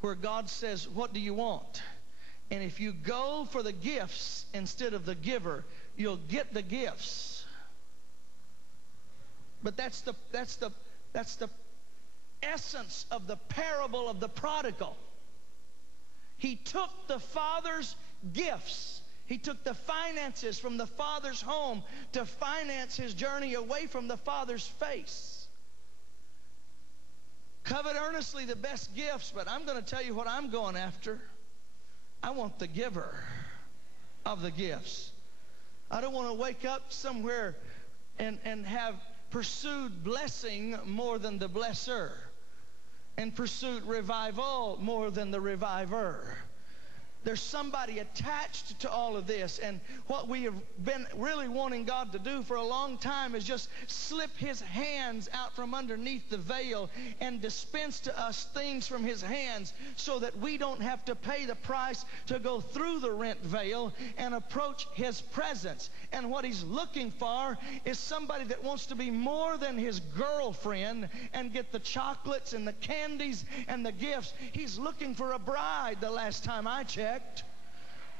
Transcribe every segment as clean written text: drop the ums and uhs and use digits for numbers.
where God says, what do you want? And if you go for the gifts instead of the giver, you'll get the gifts. But that's the essence of the parable of the prodigal. He took the father's gifts. He took the finances from the father's home to finance his journey away from the father's face. Covet earnestly the best gifts, but I'm going to tell you what I'm going after. I want the giver of the gifts. I don't want to wake up somewhere and have pursued blessing more than the blesser, and pursued revival more than the reviver. There's somebody attached to all of this, and what we have been really wanting God to do for a long time is just slip His hands out from underneath the veil and dispense to us things from His hands so that we don't have to pay the price to go through the rent veil and approach His presence. And what He's looking for is somebody that wants to be more than His girlfriend and get the chocolates and the candies and the gifts. He's looking for a bride the last time I checked.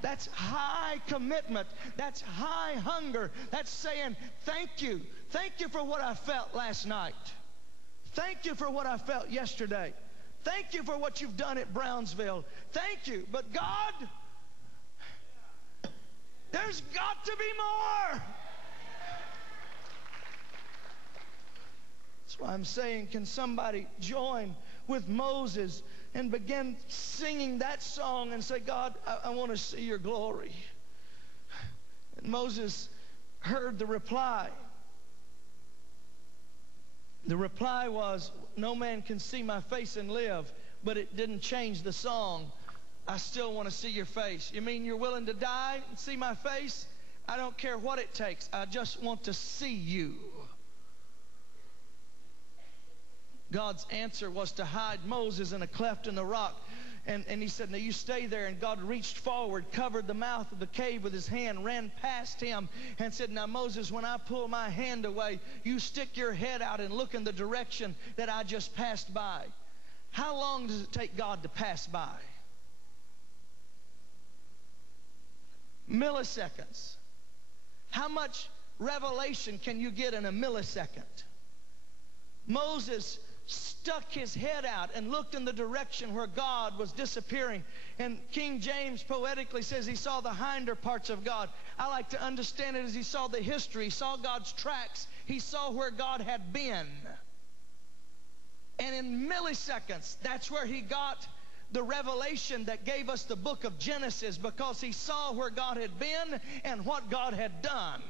That's high commitment. That's high hunger. That's saying, thank you. Thank you for what I felt last night. Thank you for what I felt yesterday. Thank you for what you've done at Brownsville. Thank you. But God, there's got to be more. That's why I'm saying, can somebody join with Moses and begin singing that song and say, God, I want to see your glory. And Moses heard the reply. The reply was, no man can see my face and live. But it didn't change the song. I still want to see your face. You mean you're willing to die and see my face? I don't care what it takes. I just want to see you. God's answer was to hide Moses in a cleft in the rock. And He said, now you stay there. And God reached forward, covered the mouth of the cave with His hand, ran past him, and said, now Moses, when I pull my hand away, you stick your head out and look in the direction that I just passed by. How long does it take God to pass by? Milliseconds. How much revelation can you get in a millisecond? Moses stuck his head out and looked in the direction where God was disappearing. And King James poetically says he saw the hinder parts of God. I like to understand it as he saw the history. He saw God's tracks. He saw where God had been. And in milliseconds, that's where he got the revelation that gave us the book of Genesis, because he saw where God had been and what God had done.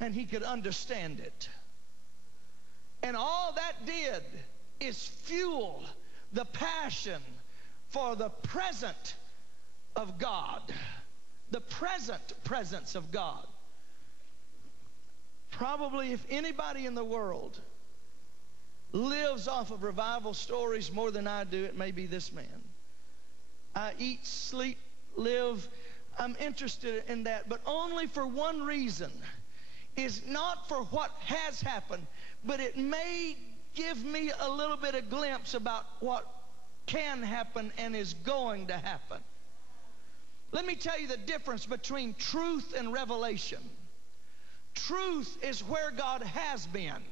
And he could understand it. And all that did is fuel the passion for the present of God. The present presence of God. Probably if anybody in the world lives off of revival stories more than I do, it may be this man. I eat, sleep, live. I'm interested in that, but only for one reason. Is not for what has happened, but it may give me a little bit of glimpse about what can happen and is going to happen. Let me tell you the difference between truth and revelation. Truth is where God has been.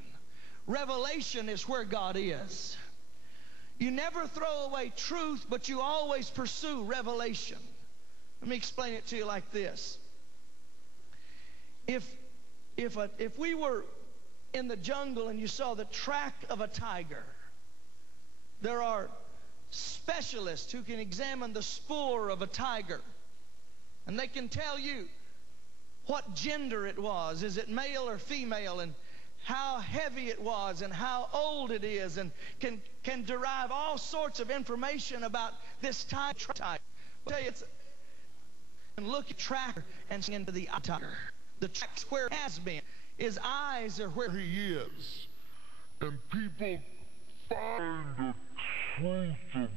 Revelation is where God is. You never throw away truth, but you always pursue revelation. Let me explain it to you like this. If we were in the jungle and you saw the track of a tiger, there are specialists who can examine the spoor of a tiger, and they can tell you what gender it was. Is it male or female, and how heavy it was, and how old it is, and can derive all sorts of information about this tiger. I'll tell you, and look at the tracker and see into the tiger. The track's where it has been. His eyes are where he is. And people find the truth of it.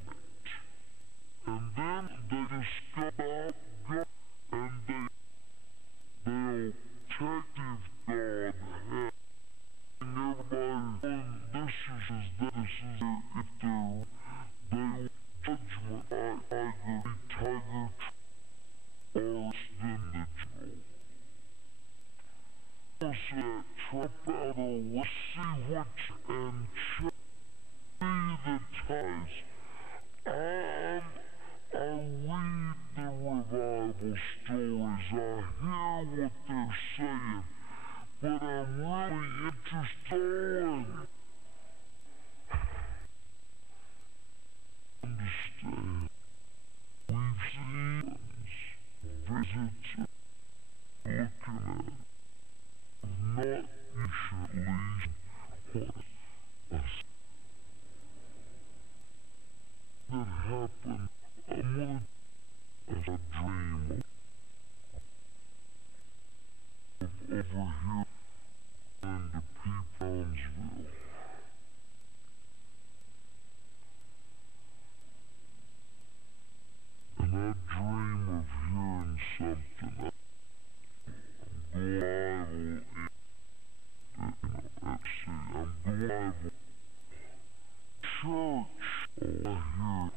And then they discover God. And they'll check if God has. And everybody, this is that, this is if they'll judgment. I read the revival stories, I hear what they're saying, but I'm really interested in understand. We've seen visits looking at not usually what us that happened. I wanted as a dream of over here in the Brownsville. And I dream of hearing something liable I'm liable. Church, I hear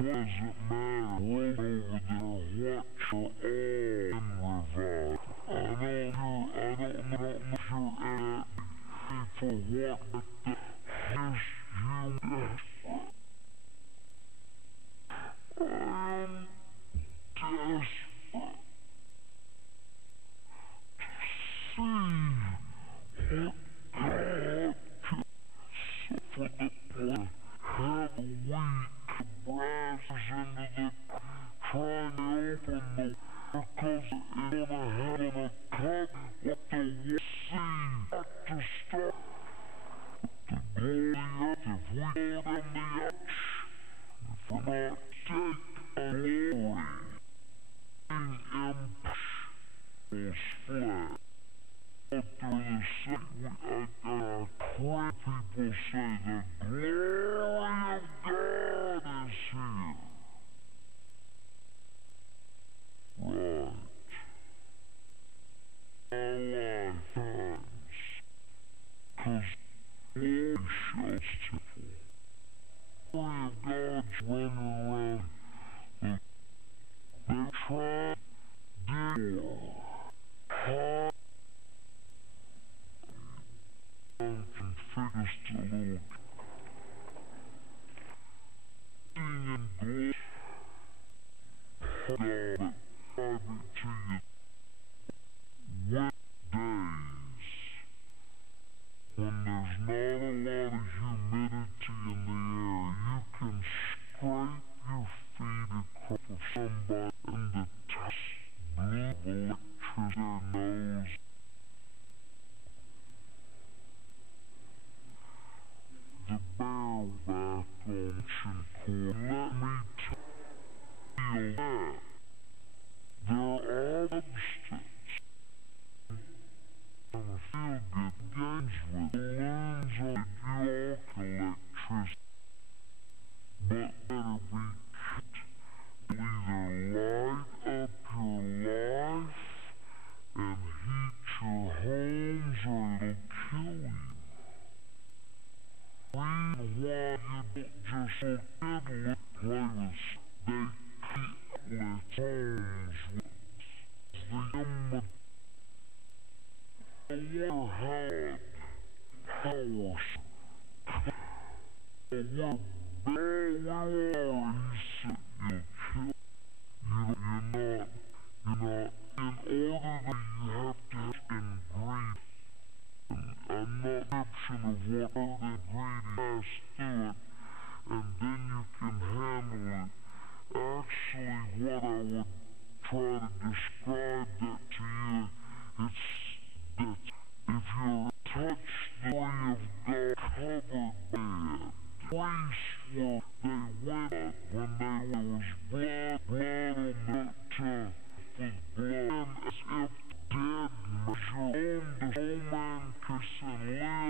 doesn't matter, roll over there, watch her all in revival. I don't know if you're at me for what, but the highest human I am desperate to see what God can for the point. Have a week rises into the trying to open the because it's gonna have a cut what they will see at the start. The glory of if we go down the arch, if we're not take a glory, impulse flat. After the sick, I heard people say the glory of God is here. Right. Our lifetimes. Cause glory shows temple. The glory of God's running around. They're trying to do high. Can fit us to a little and glory. God, private to you. Wet days when there's not a lot of humidity in the air, you can scrape your feet across of somebody in the blue of electricity their nose. The bareback on cord. Let me tell you that there are substances and feel-good games with balloons on New York electricity, but better be kept. Either light up your life and heat your homes or it'll kill you. Reason why you don't just so fiddle play with they keep with homes with the water hard house the water bell he said you'll kill you're not in order that you have to have ingredient I'm not description of what other ingredient has to it, and then you can handle it. Actually, what I would try to describe that to you, it's that if you touch the glory of God covered bed, priests were, they went up when there was blood on the tub with blood, as if dead measure on the soul man kissing live